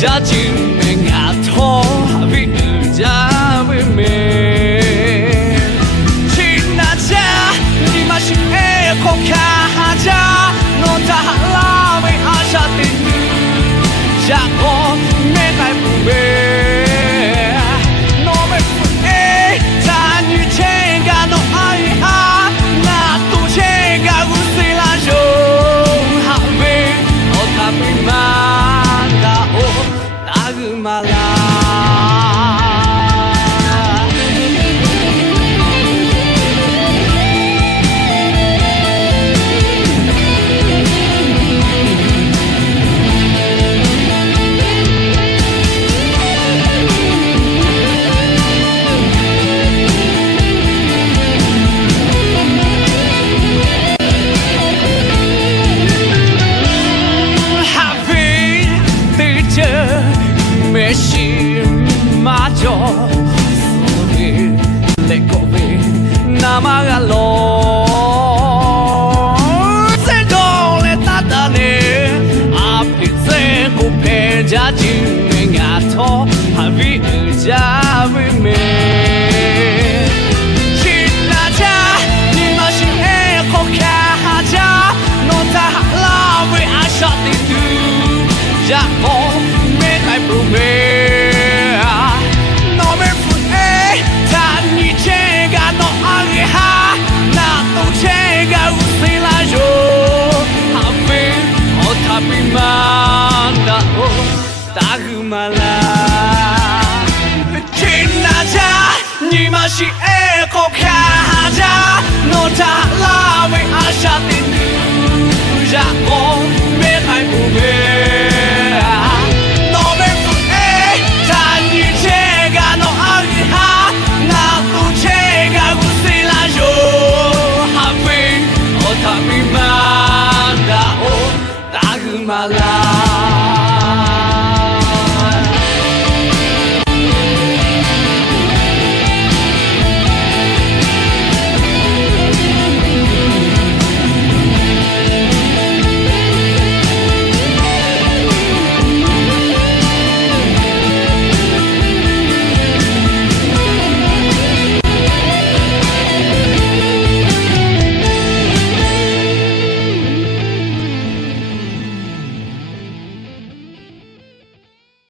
家境没阿托，比家为美。亲那家，你妈是爱口卡家，诺塔拉为阿沙的女，家国没改不美。诺没不爱，他女钱个诺爱哈，那都钱个无谁来用，哈为哦他没嘛。没心马脚，所以来个位那么个路，这种来打打呢，阿皮这个陪家境没阿头，还比人家为美。亲那家，你妈是爱好看家，诺他拉为阿啥的都，家伙。不美啊，诺没不爱，他你这个诺阿里哈，那都这个无谁来用，哈贝哦他比曼达哦大个马拉，听那家你妈是爱口卡家，诺他拉为阿沙的女，然后没还不美。My life